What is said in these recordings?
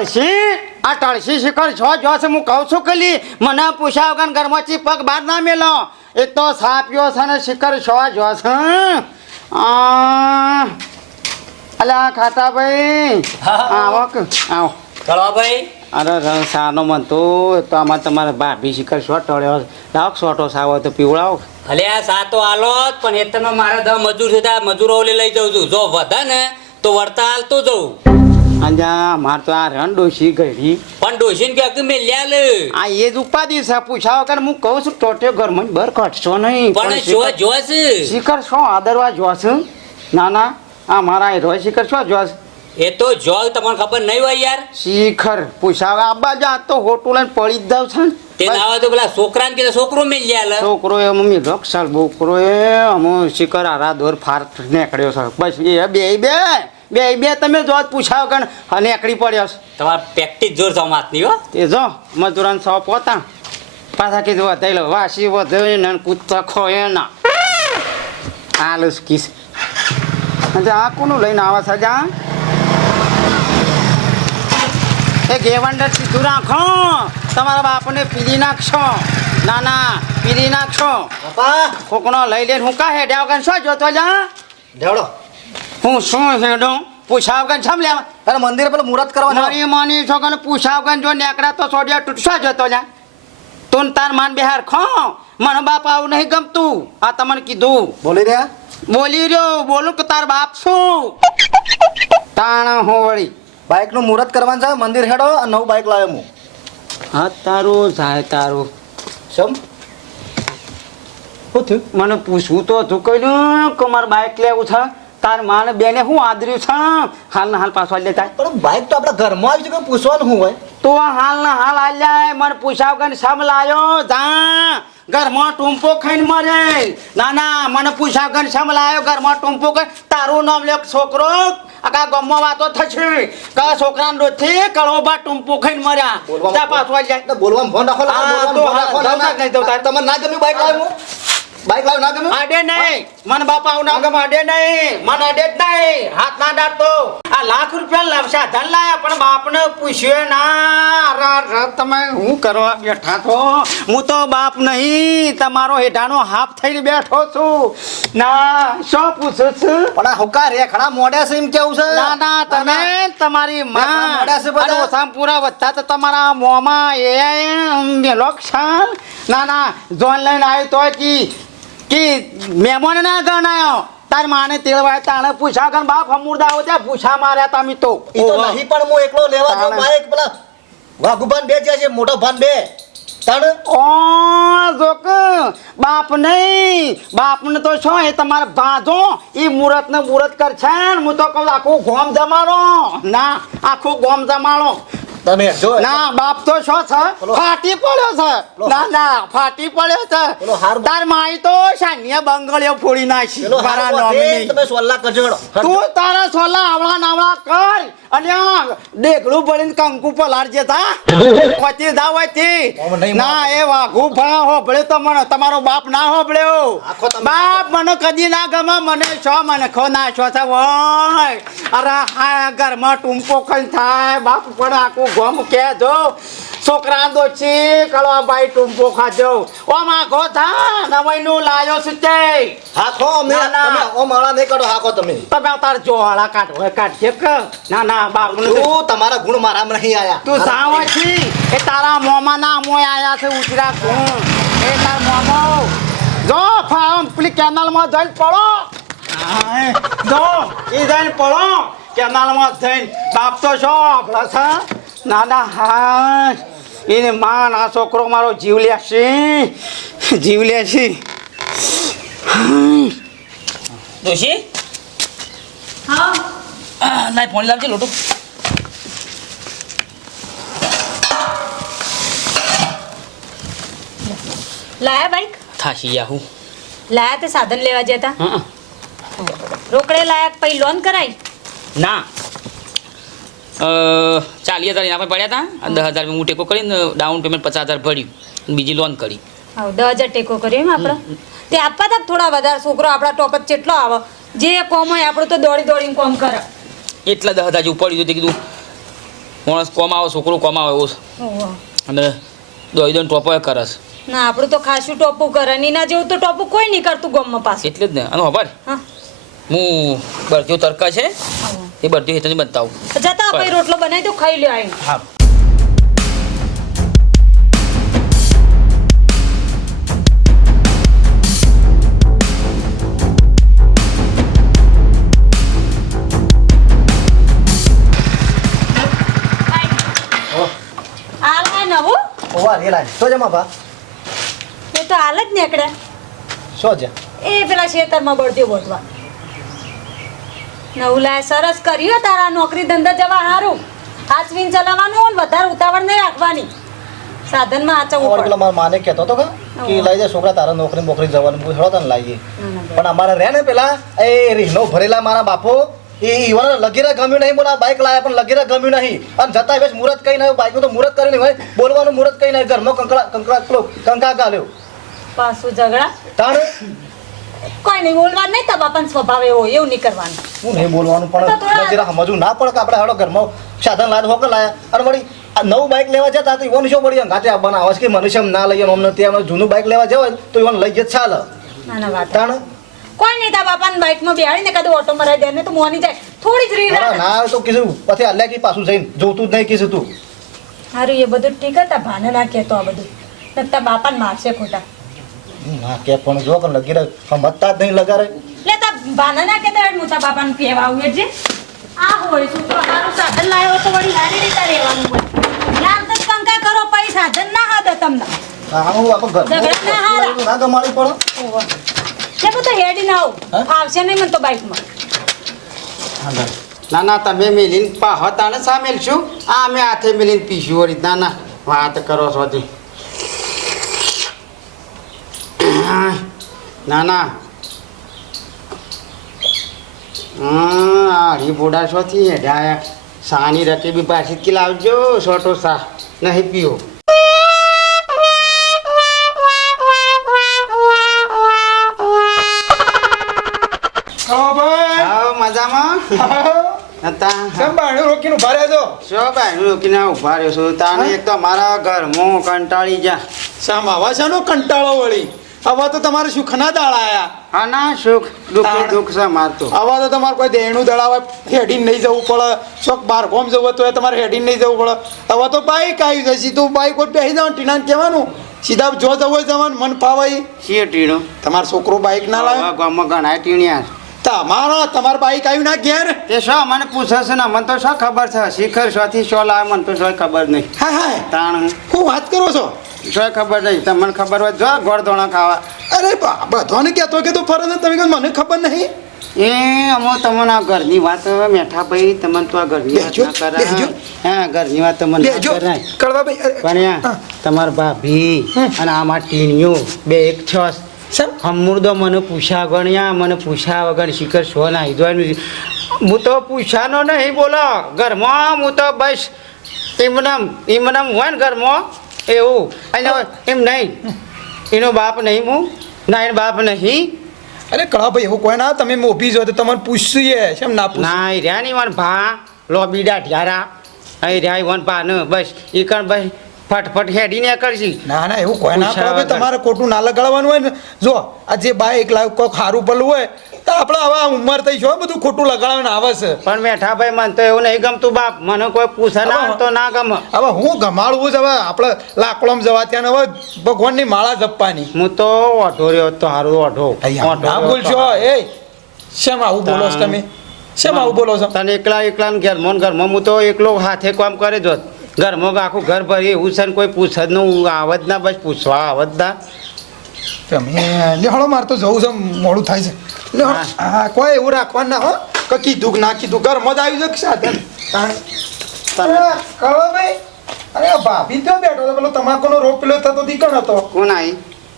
ટળસી આ ટળસી શિખર છો જો છે હું કહું છું કલી મને પૂછ્યા વગર ઘરમાંથી પગ બહાર ના મેલો. એક તો સાપ્યો છે ને શિખર છો જો છે આ, અલા ખાતા ભાઈ આવો આવો. ચલો કળવાભાઈ અરે સાનો મન તો તો આમાં તમારે ભાભી શિખર શોટ ટળ્યો લાવ શોટો સાવો તો પીવડાવો. અલે આ સાતો આલો પણ એ તમે મારે દ મજૂર ત્યાં મજૂરો લઈ જાઉં છું. જો વધે ને તો વળતા હાલતો જવું અંજા માર તો આ રણ ડોશી ગઈ પણ ડોશીને કે કે મેં લ્યા લે. આ એ જ ઉપાધિ છે પૂછાવો કે હું કહું છું ઘરમાં બર કટશો નહીં. પણ જો શિખર- શું આદરવા જોશ? ના ના આ મારા હીરો શિખર શું જોશ? એ તો જો તમને ખબર નહીં હોય યાર. શિખર પૂછાવે આબા જા તો હોટું લઈને પડી જ જાવ છે. તે તો પેલા છોકરાને કીધું છોકરો મેં લ્યા લે. છોકરો એ મમ્મી રક્ષાલ બોકરો એ અમો શિખર આરા દોર ફાર નીકળ્યો છે. બસ એ બે બે. બે બે તમે જો પૂછાવ અને એકડી પડ્યો છે. તમારે પ્રેક્ટિસ જોર છો માતની હો. તે જો મજૂરાન સો પોતા. પાછા કીધું વધાઈ લો વાસી વધે ને કૂદતા ખોયે ના. આલુસ કીસ. અને આ કોનું લઈને આવા સજા એ ગેવંડર સીધું રાખો. તમારા બાપને પીલી નાખશો. ના ના પીલી નાખશો. બાપા. કોકનો લઈ લઈને હું કા હેડ્યા વગર? શું જોતો જા? દેવડો હું શું હેડો? પૂછાવ વગર છમ લેવા અરે મંદિર પેલું મુહૂર્ત કરવા મારી માની છોકરાને પૂછાવ કે જો નેકડા તો સોડિયા તૂટશો જતો જા તું તાર માન બિહાર ખો. મને બાપ આવું નહીં ગમતું. આ તમને કીધું. બોલી રહ્યા? બોલી રહ્યો. બોલું કે તાર બાપ શું તાણા હો વળી બાઇકનું મુહૂર્ત કરવાનું છે? મંદિર હેડો અને નવું બાઇક લાવ્યો હું હા તારું જાય તારું. સમ શું થયું? મને પૂછવું તો હતું. કહ્યું કે મારે બાઇક લેવું છે. તાર માને બેને હું આદર્યું છે? હાલ ના હાલ પાછો લેતા પણ બાઇક તો આપણા ઘરમાં આવી છે પૂછવાનું હું હોય? તો હાલ ના હાલ આલ્યા મને પૂછાવ કે સમ લાયો જા. ઘરમાં ટૂંપો ખાઈને મરે. ના ના મને પૂછાવ કે સમ લાયો ઘરમાં ટૂંપો કે તારું નામ લે છોકરો. આખા ગામમાં વાતો થશે. કે છોકરાને કળો બા ટૂંપો ખાઈને મર્યા. જા પાછો આલ્યા બોલવામાં ફોન રાખો તો ફોન હા, રાખો. ના, છે કે નહીં? તમને ના ગમ્યું બાઇક લાવ્યો? હું બાઇક લાવ્યો ના ગમ્યું આડે નહીં. મને બાપા આવું ના ગમે આડે નહીં. મને આડે જ નહીં. હાથ ના ડાળતો આ લાખ રૂપિયા લાવશા ધન લાયા પણ બાપને પૂછ્યું ના. રા તમે હું કરવા બેઠા છો? હું તો બાપ નહીં તમારો હેઠાનો હાફ થઈને બેઠો છું. ના શું પૂછું છું? પણ આ હુકા રેખડા મોડ્યા છે એમ કેવું છે? ના ના તમે તમારી માં મોઢા છે બધા. ઓછામાં પૂરા વધતા તો તમારા મોમાં એ મેલો ક્ષાલ ના ના જોન લઈને આવ્યો તો કી કી મહેમાન ના ગણાયો તાર માને તેડવાય તાણે પૂછા ગણ બાપ હમુરદા આવો ત્યાં પૂછા માર્યા તમે તો. ઈ તો નહીં પણ હું એકલો લેવા જો મારે એક પેલા વાઘુભાન બે જ્યાં છે મોટો ભાન બે. તણ? ઓ જોક બાપ નહીં. બાપને તો છો એ તમારા ભાજો એ મુરત ને મુરત કર છે હું તો કહું આખું ગોમ જમાડો. ના આખું ગોમ જમાડો. તમે જો ના બાપ તો શું છે. ફાટી પડ્યો છે. ના ના ફાટી પડ્યો છે. તાર માઈ તો સાનિયા બંગળીઓ ફોડી નાખી. મારા હારો તમે સોલ્લા કજડો તું તારા સોલ્લા આવળા નાવળા કર અને દેખલું પડીને કંકુ પલાળજે તા પછી જા વચ્ચી. હવે ના એ વાઘુ ભા હોભળ્યો તો મને. તમારો બાપ ના હોભળ્યો. બાપ મને કદી ના ગમે મને છો મને ખો ના છો છે વોય. અરે હા ઘરમાં ટૂંપો કઈ થાય બાપ પણ આખું ગમ કે જો છોકરા દોચી કળવા ભાઈ ટુંપો ખાજો. ઓ માગો થા નવાઈનું લાયો સુચે હાખો મે ના, ના. તમે ઓ માળા નહીં કરો હાખો તમે. તમે તાર જોવાળા કાઢો એ કાઢજે કે. ના ના બાપ તું તમારા ગુણ મારામાં નહીં આયા. તું જાવ છી એ તારા મોમા ના મોય આયા છે ઉતરા ગુણ. એ તાર મોમો. જો ફામ પેલી કેનાલમાં જઈને પડો. જો એ જઈને પડો. કેનાલમાં જઈને બાપ તો શો આપણા છે ના ના હા એને માં ના છોકરો મારો જીવ છે. જીવ છે. ડોશી હા. લાય ફોન લાવજે લોટો. લાયા બાઈક થાશી યાહુ લાયા તે સાધન લેવા જતા? હા રોકડે લાયા પછી લોન કરાય? ના. ચાલીસ હજાર એના પડ્યા હતા દસ હજાર હું ટેકો કરીને ડાઉન પેમેન્ટ પચાસ હજાર ભર્યું બીજી લોન કરી. દસ હજાર ટેકો કર્યો એમ આપણે? તે આપવા હતા થોડા વધારે છોકરો આપણા ટોપ જ કેટલો આવે. જે કોમ હોય આપણું તો દોડી દોડીને કોમ કરે. એટલા દસ હજાર જેવું પડ્યું તે કીધું માણસ કોમ આવે છોકરો કોમ આવે એવું. અને દોડી દોઈને ટોપો એ કરે છે. ના આપણું તો ખાસું ટોપું કરે. ની ના જેવું તો ટોપું કોઈ નહીં કરતું ગમમાં પાસે એટલે જ ને અને ખબર હા. હું બરતીઓ તડકા છે એ એ બરતીઓ હેઠળની બતાવું જતા ભાઈ રોટલો બનાવી તો ખાઈ લ્યો આઈ હા. ઓવા રેલા શું જમા બા એ તો હાલ જ નીકળે. શું છે એ પેલા ખેતરમાં બળતી બોધવા નવું લાય સરસ કર્યું તારા નોકરી ધંધા જવા હારું. હાચવીને ચલાવવાનું હોય વધારે ઉતાવળ નહીં રાખવાની. સાધનમાં માં ઓર પડે. પેલા મારા માને કહેતો હતો કે લઈ જાય છોકરા તારા નોકરી બોકરી જવાનું હેડો તને લાવીએ ના, ના, પણ અમારે રહે ને પેલા એ રીહનો ભરેલા મારા બાપો એ ઈવન લગીરા ગમ્યું નહીં બોલા બાઇક લાયા પણ લગીરા ગમ્યું નહીં. અને જતા વેસ મુરત કઈ નહીં બાઇકનું તો મુરત કરી નહીં હોય બોલવાનું મુરત કઈ નહીં ઘરમાં કંકડા કંકડા કંકા ગાલ્યો પાછું ઝઘડા. તાણ કોઈ નહીં બોલવાનું નહીં તમારા પણ સ્વભાવ એવો એવું નહીં કરવાનું. હું નહીં બોલવાનું પણ જરા સમજવું ના પડે કે આપણે હેડો ઘરમાં સાધન લાદ હોકે લાયા. અને વળી આ નવું બાઇક લેવા જતા તો ઈવન શું વળી ગાંઠે આવવાના આવે છે કે મનુષ્ય ના લઈએ અમને ત્યાં જૂનું બાઇક લેવા જવાય તો ઈવન લઈ જ ચાલે. તાણ? કોઈ નહીં તા બાપાને બાઇકમાં બેહાડીને કદું ઓટો મરાઈ દે ને તો મોની જાય. થોડી જ રાખે. ના તો કીધું પછી અલ્યા કી પાછું જઈને જોતું જ નહીં કીધું તું. સારું એ બધું ઠીક હતા ભાને ના કહેતો આ બધું. નતા બાપાને મારશે ખોટા. ના કે પણ જો કે લગી રહે સમજતા જ નહીં લગારે. લે તા બાના ના કે હું તારા બાપાને કહેવા આવું એટલે આ હોય છોકરો હારું સાધન લાવ્યો તો વળી હારી રીતે રહેવાનું હોય. લાલ તો કંકા કરો પૈસા સાધન ના હાદે તમને. આનું આપણે ઝઘડા ના હારા. ઘર ના ગમાડી પડો. લે તો હેડી ના આવું. હા? નહીં મને તો બાઇકમાં ના ના તમે મિલીન પા હતા ને સામેલ છું? આ અમે હાથે મિલીન પીશું વળી. ના ના વાત કરો છો તે ના ના હમ, આ હરીબોડા શોથી હેડ્યા સાની રકેબી પાછી કે લાવજો સોટો સા. નહીં પીઓ. મજામાં? રોકીને ઊભા રહેજો? શો ભાઈ રોકીને ઊભા રહ્યો છું? તાને એક તો મારા ઘરમાં કંટાળી જા. શામ આવા શાનો કંટાળો વળી. આવા તો તમારે સુખના દાળ આયા. હા ના સુખ. દુઃખ દુઃખ છે મારતું આવા તો તમારે કોઈ દેણું દળાવે હેડીને નહીં જવું પડે. શોખ બાર ગોમ જવું તો તમારે હેડીને નહીં જવું પડે. હવે તો બાઈક આવી જાય સીધું બાઈક કોઈ બેસી જવાનું ટીણાને કહેવાનું. સીધા જો જવું હોય જવાનું મન ફાવાય શી ટીણું? તમારો છોકરો બાઈક ના લાવે. ગામમાં ઘણા ટીણ્યા તમારા તમાર બાઈક આવ્યું ના ઘેર? તે શો મને પૂછે છે ને મને તો શું ખબર છે? શિખર શોથી શો લાવે મને તો શોય ખબર નહીં. હા હા તાણ. હું વાત કરો છો? શોય ખબર નહીં. તમને ખબર હોય જો ગોળ ધોણા ખાવા. અરે બધાને કહેતો કે તું ફરજ તમે કહો મને ખબર નહીં. એ અમો તમને આ ઘરની વાત મેઠા ભાઈ તમને તો આ ઘરની વાત ના. કરાય. હા ઘરની વાત તમને ના કરાય. કડવાભાઈ અરે, પણ તમારા ભાભી અને આમાં ટીણીઓ બે એક છ શેમ? અમૃદો મને પૂછા ગણ્યા મને પૂછા વગર શિખર શો ના હિદવાનું હું તો પૂછાનો નહીં બોલો. ઘરમાં હું તો બસ ઇમનમ ઇમનમ હોય ને ઘરમાં એવું. અને એમ નહીં. એનો બાપ નહીં હું. ના એનો બાપ નહીં. અરે કળાભાઈ એવું કોઈ ના તમે મોભી જો તો તમને પૂછશું કેમ ના પૂછ ના રહ્યા નહીં વન ભા લો બીડા ઢ્યારા. અહીં રહ્યા વન ભા ન બસ. એ કણ બસ ફટફટ હેડીને કરશી ના ના એવું કોઈ ના પડે તમારે ખોટું ના લગાડવાનું હોય ને. જો આ જે બા એક લાખ કોઈક સારું પડલું હોય તો આપણે હવે ઉંમર થઈ છો બધું ખોટું લગાડવાનું આવે છે. પણ મેઠા ભાઈ મને તો એવું નહીં ગમતું બાપ. મને કોઈ પૂછે ના તો ના ગમે. હવે હું ગમાડવું જ હવે આપણે લાકડોમાં જવા ત્યાં ને હવે ભગવાનની માળા જપવાની. હું તો ઓઢો રહ્યો તો હારું ઓઢો. ના બોલશો એ. શેમ આવું બોલો છો તમે? શેમ આવું બોલો છો? તને એકલા એકલા ને મોન ઘરમાં હું તો એકલો હાથે કામ કરે જો ઘરમાં આખું ઘર ભરી એવું છે ને કોઈ પૂછે જ નહીં. આવત ના બસ પૂછવા આવત ના. તમે લેહળો માર તો જવું છે મોડું થાય છે. કોઈ એવું રાખવાનું ના હો. કે કીધું ના કીધું. ઘરમાં જ આવી કે સાધન. કહો ભાઈ. અરે ભાભી તો બેઠો હતો? પેલો તમાકુનો રોગ પેલો થતો દીકણ હતો. કોણ આઈ?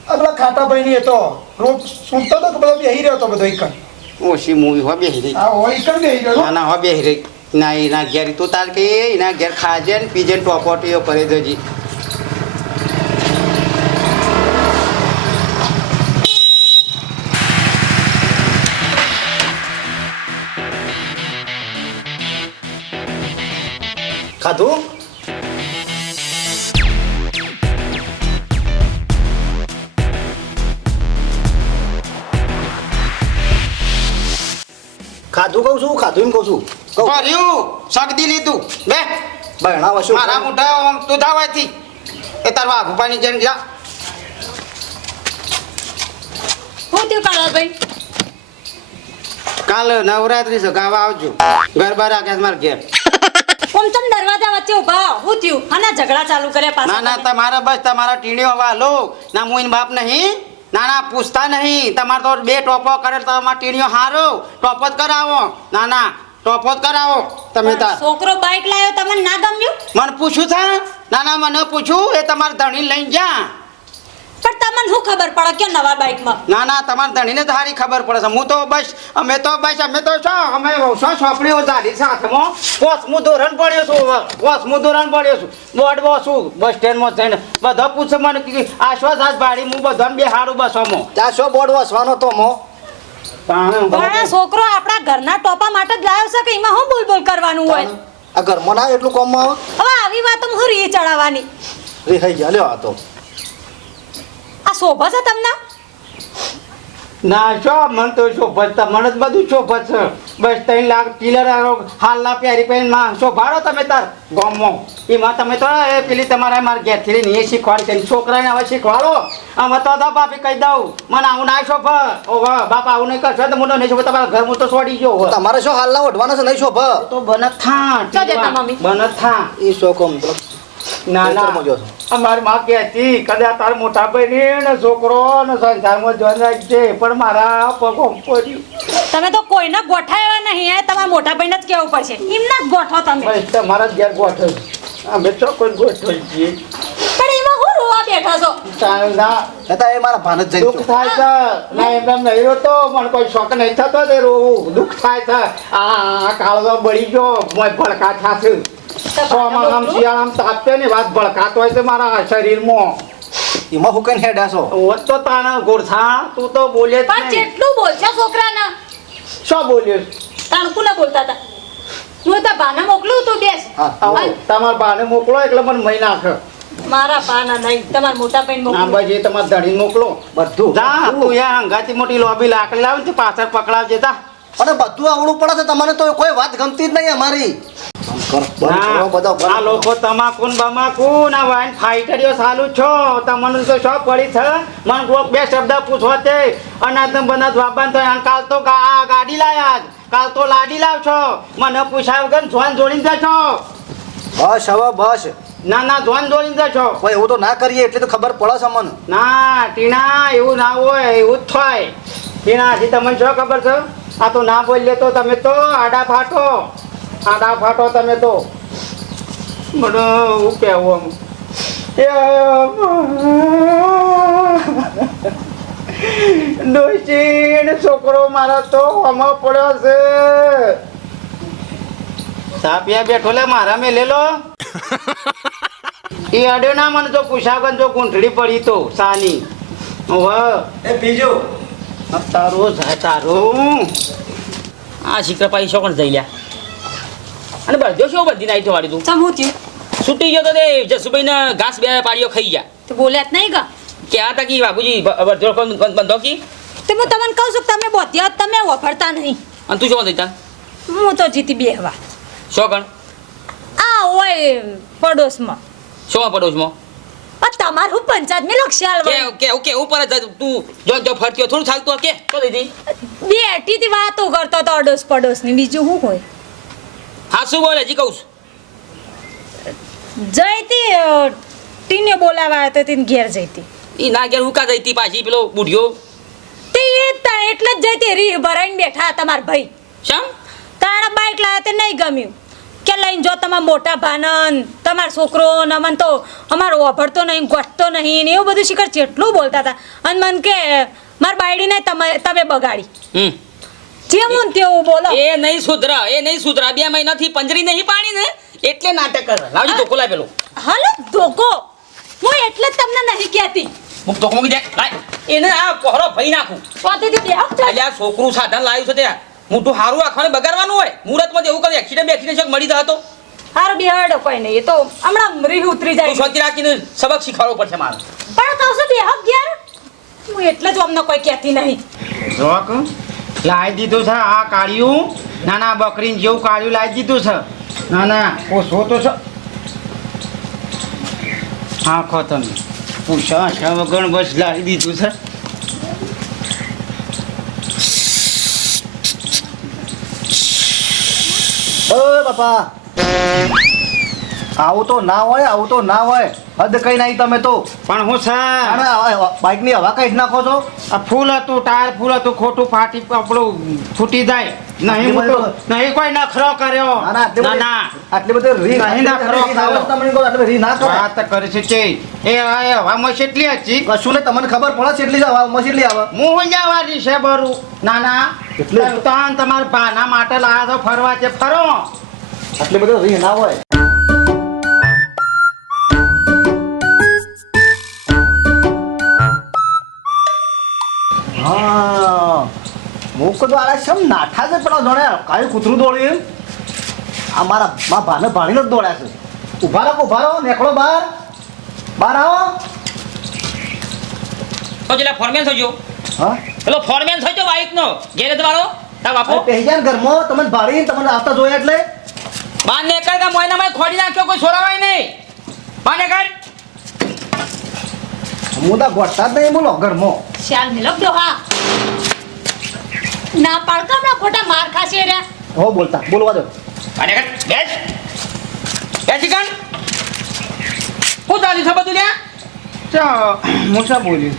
આ પેલા ખાટા ભાઈ ની હતો. રોગ સૂંઘતો હતો કે પેલો બેહી રહ્યો હતો બધો ઈકણ? ઓછી મૂવી હો બેહી રહી. હા હો ઈકણ બેહી રહ્યો. ના ના હો બેહી રહી. ના, એના ઘેર તું તાર કે એના ઘેર ખાજે ને પીજે ને ટોપોટીઓ કરી દેજી ખાધું? ખાધું કહું છું, ખાધું એમ કહું છું. ભર્યું. સગદી લીધું. લે બહેણા વશું મારા મુઠા આમ તું ધાવાથી એ તાર જા. હું થયું કાળાભાઈ કાલ નવરાત્રી છે ગાવા આવજો. ગરબા રાખે મારા ઘેર. ઓમ દરવાજા વચ્ચે ઊભા હું. થયું? અને ઝઘડા ચાલુ કર્યા પાછા ના ના તમારા બસ તમારા ટીણીઓ વાલો ના મુઈન બાપ નહીં. ના ના પૂછતા નહીં. તમારે તો બે ટોપો કરે તો તમારા ટીણીઓ હારો. ટોપ જ કરાવો. ના ના ટોપો કરાવો. તમે તાર છોકરો બાઇક લાવ્યો તમને ના ગમ્યું? મને પૂછ્યું થા ના ના મને પૂછ્યું એ તમારે ધણી લઈને જા પણ તમને શું ખબર પડે? કે નવા બાઇકમાં ના ના તમારે ધણીને તો સારી ખબર પડે છે. હું તો બસ અમે તો બસ અમે તો છો અમે શું સોંપડીઓ ચાલી સાથમાં. પોસમું ધોરણ પડ્યો છું બસ પોસમું ધોરણ પડ્યો છું. બોર્ડ છું બસ સ્ટેન્ડમાં થઈને બધો પૂછે મને કે આ શું સાસ ભાડી હું બધાને બે હારું બસોમાં. ત્યાં શો બોર્ડ વસવાનો તો મો. પણ છોકરો આપણા ઘરના ટોપા માટે જ લાવ્યો છે કે એમાં હું બોલ બોલ કરવાનું હોય? આ ઘરમાં ના એટલું કોમ આવે? હવે આવી વાતો હું રી ચડાવવાની. રિહાઈ ગયા લ્યો આ તો. આ શોભા છે તમને? ના છો મન તો શોભત મને જ બધું શોભત છે બસ ત્રણ લાખ ટીલર હાલના પ્યારી પહેરી માં શોભાડો તમે તાર? ગામમાં. એમાં તમે તો એ પેલી તમારે મારા ઘેરથી લઈને એ શીખવાડી કરી છોકરાને હવે શીખવાડો. આમાં તો દા બાપી કહી દઉં. મને આવું ના શોભ ઓ વાહ બાપા આવું નહીં કરશો તો મને નહીં શોભ. તમારા ઘર હું તો છોડી ગયો તમારે શું હાલના ઓઢવાનો છે નહીં શોભ? તો બનત થા બનત થા. એ શો કોમ ના. ખેતરમાં છો. અમારી માં કહેતી કદાચ તાર મોટા ભાઈ ને છોકરો ને સંસારમાં જોન રાખજે પણ મારા પગો પડ્યું તમે તો કોઈને ગોઠાવ્યા નહીં એ તમારા મોટા ભાઈને જ કેવું પડશે. એમના જ ગોઠો તમે. તમારા જ ઘેર ગોઠવ. અમે ચોક્કસ ગોઠવી છીએ પણ એમાં હું રોવા બેઠા છો? ના. છતાં એ મારા ભાન જ દુઃખ થાય છે. ના એમ એમ નહીં રોતો પણ કોઈ શોખ નહીં થતો તે રોવું. દુઃખ થાય છે. આ આ કાળો બળી ગયો. મોય ભડકા થાશે. સોમાં આમ શિયાળામાં તાપતે ને વાત ભડકાતો હોય છે મારા શરીરમાં. એમાં હું કઈ હેડ્યા છો? વચ્ચો તાણા ગોરથા તું તો બોલે પણ જેટલું બોલશે છોકરાના. શું બોલ્યો? તાણકુ ના બોલતા હતા? હું તો બાને મોકલું તું બેસ. તમારા બાને મોકલો એટલે મને મહી નાખે. મારા પાના નહીં તમારા મોટા આ મોકલું. બાજુ તમારે ધણી મોકલો. બધું જા તું યા હંગાતી મોટી લોબી લાકડી લાવ ને પાછળ પકડાવજે તા અને બધું આવડું પડે છે તમને તો કોઈ વાત ગમતી જ નહીં અમારી. આ. લોકો તમાકુ બમાકુ ના વાઈન ફાઈટરીઓ ચાલુ છો. તમને તો શો પડી છે મને કોક બે શબ્દ પૂછો તે. અનાજ બનાજ વાબાન તો આન કાલ તો આ ગાડી લાયા જ. કાલ તો લાડી લાવશો. મને પૂછાય વગર જોન જોડીને જશો. બસ હવે બસ. ના ના જોન જોડીને જશો. કોઈ એવું તો ના કરીએ એટલે તો ખબર પડે છે મને ના ટીના એવું ના હોય એવું જ થાય. ટીના હજી તમને શું ખબર છે? આ તો ના બોલીએ તો તમે તો આડા ફાટો. આડા ફાટો તમે તો. મને હું કહેવું આમ? છોકરો મારા તો હમો પડ્યો છે. સાપિયા બેઠો લે, મારા મેલેલો એ અડ્યો ના મને જો પૂછાવગન જો કુંઠડી પડી તો, સાની. વાહ એ પીજો તારો જાય તારું આ શિખરપાઈ શું પણ જઈ લ્યા. અને બધો શું બધી નાઈ વાળી તું? ચમ હું થયું? છૂટી ગયો તો તે જસુભાઈને ઘાસ બે પાડીઓ ખાઈ ગયા. તો બોલ્યા જ નહીં કા કે આ તકી બાપુજી બધો બંધો કી? તો હું તમને કહું છું તમે બોધ્યા તમે વફરતા નહીં. અને તું શું થઈ હું તો જીતી બે હવા કણ આ હોય પડોશમાં. શું પડોશમાં? આ તમારું પંચાયત મેં લક્ષ્ય કે હાલવાનું. કે કે ઉપર જ તું જો જો ફરતી થોડું ચાલતું કે? તો દીધી બેઠીથી વાતો કરતો તો અડોસ પડોસની બીજું શું હોય? હા શું બોલે? જી કહું છું. જઈતી ટીને બોલાવા આવ્યો તો તેને ઘેર જઈતી ઈ ના ઘેર ઉકા જઈતી પાછી પેલો બુઢિયો. તે એ એટલે જ જઈતી રી ભરાઈને બેઠા તમાર ભાઈ. શમ? તાણા બાઈક લાયા તે નહીં ગમ્યું. કે લઈને જો તમારા મોટા ભાનન તમારો છોકરો ને અમન તો અમારો ઓભળતો નહીં ગોઠતો નહીં ને એવું બધું શિખર જેટલું બોલતા હતા. અને મન કે મારી બાયડીને તમે તમે બગાડી. જેવું ને તેવું બોલો. એ નહીં સુધરા એ નહીં સુધરા. બે મહિનાથી પંજરી નહીં પાણી ને એટલે નાટક કરે. લાવજો ધોકો લાય પેલો. હાલો ધોકો. હું એટલે જ તમને નહીં કહેતી. મુક ધોકો મૂકી દે. લાય. એને આ કોહરો ભઈ નાખું. સ્વાતિથી આ છોકરું સાધન લાવ્યું છે ત્યાં. મોટું હારું આખાને બગાડવાનું હોય. મુહૂર્તમાં એવું કરે એક્સિડન્ટ એક્સિડન્ટ શોક મળી જતો હારું બિહાડો કોઈ નહીં એ તો હમણાં રીહ ઉતરી જાય. શાંતિ રાખીને સબક શીખવાડવો પડશે મારે. પણ કહું છું બેહક ઘેર. હું એટલે જ અમને કોઈ કહેતી નહીં. જોક લાવી દીધું છે આ કાળિયું. નાના બકરીને જેવું કાળિયું લાવી દીધું છે. ના ના ઓછો તો છે. આખો તમે. પૂછા છે વગર બસ લાવી દીધું છે? ઓય બાપા. આવું તો ના હોય આવું તો ના હોય. હદ કઈ નહીં તમે તો. પણ હું અને બાઇકની હવા કઈ નાખો છો. આ ફૂલ હતું ટાયર ફૂલ હતું ખોટું ફાટી આપણું ફૂટી જાય. નહીં મોટું. નહીં કોઈ નખરો કર્યો. ના ના આટલી બધી- રી નહીં તમને કહું, આટલી રી ના કરો વાત કરે છે તે એ હવામાં કેટલી હતી? કશું ને તમને ખબર પડે છે એટલી આવે હું જવાની છે બરું. ના ના. એટલે? તાન તમારા બાના માટે લાયા તો ફરવા છે. ફરો. આટલી બધી રી ના હોય. હું કીધું આલા શમ નાઠા છે પેલા દોડ્યા કાંઈ કૂતરું દોડ્યું આ મારા મા ભાને ભાણીને જ દોડ્યા છે. ઊભા રહો ઊભા રહો નેકળો બહાર. બહાર આવો. તો જેલા ફોરમેન થજો. હા? પેલો ફોરમેન થજો બાઈકનો ગેરેજ વાળો. તા બાપો પહેજાન ઘરમાં તમને ભાડી તમને આવતા જોયા એટલે. બાર ને કર કે મોયના માં ખોડી નાખ્યો કોઈ છોરાવાય નહીં. બાર ને મુદા હું તો ગોઠતા જ નહીં બોલો ઘરમાં. શાલ મિલક દો હા. ના પડકામ ના ખોટા માર ખાશે રે. હો બોલતા. બોલવા દો. અને બેસ. બેસી ગણ હું તારી છે બધું લ્યા. ચા હું શું બોલ્યું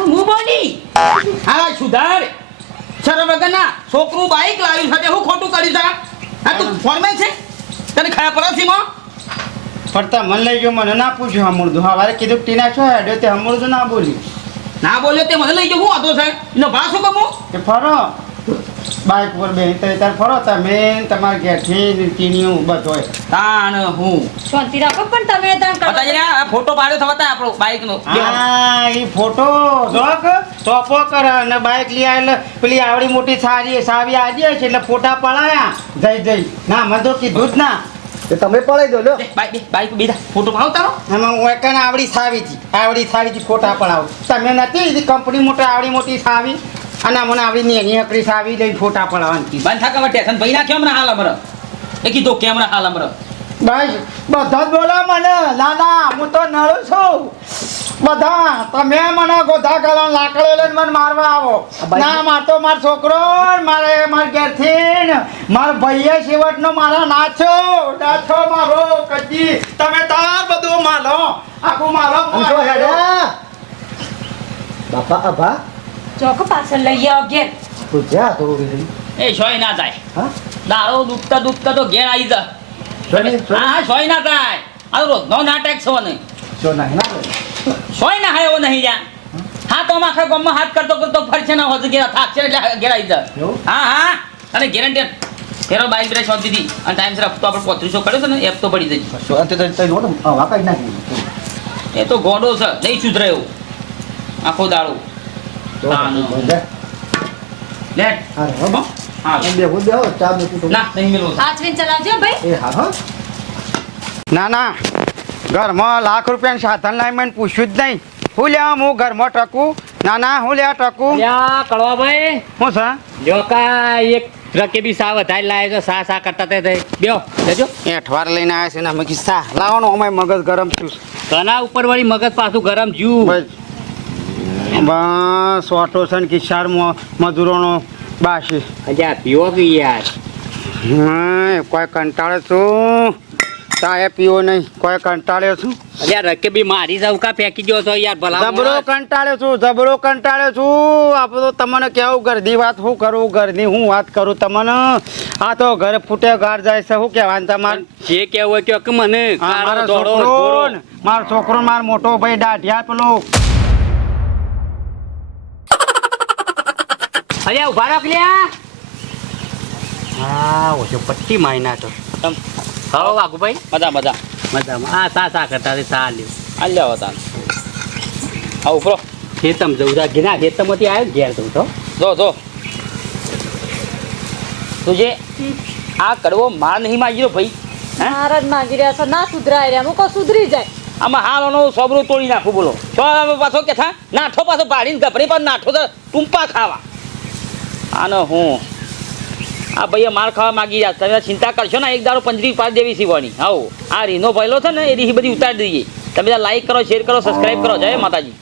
હું બોલી? હા સુધાર. શરમ વગર ના છોકરું બાઈક લાવ્યું સાથે હું ખોટું કર્યું છે? હા તું ફોર્મે છે? તને ખરા પડે છે માં મન લઈ ગયો મને ના પૂછ્યું હમુરદું. હા વારે કીધું ટીના છો હેડ્યો તે હમણાં તો ના બોલ્યું. ના બોલ્યો તે મને લઈ ગયો હું હતો સાહેબ એનો ભાવ શું કમું? કે ફરો. બાઇક ઉપર બે તાર ફરો તમે ને તમારા ઘેરથી ટીણીઓ બધો તાણ હું. શાંતિ રાખો પણ તમે તાણ કરો. આ ફોટો પાડ્યો થવા તા આપણો બાઈક નો હા એ ફોટો જોક ચોપો કર અને બાઇક લઈ આવેલ પેલી આવડી મોટી સારી સાવી આજે છે એટલે ફોટા પડાયા. જઈ જઈ ના મને તો કીધું જ ના. તમે પડાઈ દો લ્યો. બાઈક બીજા ફોટો પાડો તારો. એમાં હું એકને આવડી સાવી હતી. આવડી સાવીથી ફોટા પડાવું તમે નથી કંપની મોટી આવડી મોટી સાવી. અને મને આવડી નેની અકડી સાવી લઈને ફોટા પડાવવાની બંધ થાકા ટેશન ભાઈ નાખ્યો હમણાં હાલ અમર? એ કીધો કે હમણાં હાલ અમર? બસ બધા જ બોલો મને. ના હું તો નળું છું. બધા તમે મને ગોધા કરો લાકડો લઈને મને મારવા આવો. ના મારતો મારો છોકરો ને મારે મારા ઘેરથી ને મારા ભાઈએ શિવટનો મારા નાચો નાચો મારો કચ્છી તમે તાર બધું માલો આખું મારો બાપા અભા ચોક પાછળ લઈ આવ ઘેર. તું જા તો એ સોય ના થાય. હા? દારો દુખતા દુખતા તો ઘેર આવી જા. હા શોય ના થાય. આ રોજ નો નાટક છો નહીં શો ના ના સોય ના એવો નહીં જા. હા તો આખા ગામમાં હાથ કરતો કરતો ફરશે ના હોત કે થાક છે એટલે ઘેર આવી જા. હા હા. અને ગેરંટી ફેરો બાઈક બ્રેક શોધી દીધી અને ટાઈમ સર હપ્તો આપણે પોત્રીસો કર્યો છે ને એપ તો પડી જઈ એ તો ગોડો છે નહીં સુધરે એવું આખો દાડો. જો, હા, બેહું બેહો, ચા મૂકું ના નહીં મેળવો. સાચવીને ચલાવજો ભાઈ. એ હા હા. ના ના. ઘરમાં લાખ રૂપિયાનું સાધન લાવી મને પૂછ્યું જ નહીં. હું લેવા હું ઘરમાં ટકું? ના ના હું લેવા ટકું. લ્યા કળવાભાઈ હું સર જો કાંઈ એક ટ્રકે બી સા વધારે લાવે છે સા સા કરતા તે બ્યો જજો એઠવાર લઈને આવ્યા છે ને અમે સા લાવવાનું અમે મગજ ગરમ થયું તના ઉપર વળી મગજ પાછું ગરમ જ્યું બસ. ઓટો છે ને કિસ્સાર મજૂરોનો બાસી અજા પીવો કે યાર. હા કોઈ કંટાળે છું. ચાય પીવો નહીં. કોઈ કંટાળ્યો છું. યાર રકે બી મારી સૌકા ફેંકી દો છો યાર ભલા જબરો કંટાળ્યો છું જબરો કંટાળ્યો છું. આપણે તો તમને કેવું ગરદી વાત હું કરું ગરદી હું વાત કરું તમને? આ તો ઘર ફૂટે ગાર જાય છે શું કહેવાનું તમારે? જે કેવું હોય કયો કે મને. મારો છોકરો મારો છોકરો મારો મોટો ભાઈ દાઢિયા પેલો. અલ્યા ઊભા રાખ લ્યા. હા ઓછો પટ્ટી મારી નાખો. હો વાઘુભાઈ. મજા મજા. મજામાં. આ સા સા કરતા તે સા લ્યો હાલ લ્યો હતા હા ઉપરો ખેતમ જવું છે. ઘીના ખેતરમાંથી આવ્યો ને ઘેર જવું તો? જો જો. તુજે આ કડવો માર નહીં માગ્યો ભાઈ હે? મારા જ માગી રહ્યા છો. ના સુધરાય રહ્યા. મૂકો કહું સુધરી જાય. આમાં હાલોનો સોબરું તોડી નાખું બોલો. છો પાછો કે થા? નાઠો પાછો ભાડીને ગભરી પર નાઠો તો ટૂંપા ખાવા. આનો હું આ ભાઈએ માર ખાવા માગી રહ્યા. તમે ચિંતા કરશો ને, એક દારો પંજરી પાસ દેવી સીવાની હાઉ આ રીનો ભયલો છે ને, એ રીહી બધી ઉતારી દઈએ. તમે લાઈક કરો શેર કરો સબસ્ક્રાઈબ કરો. જય માતાજી.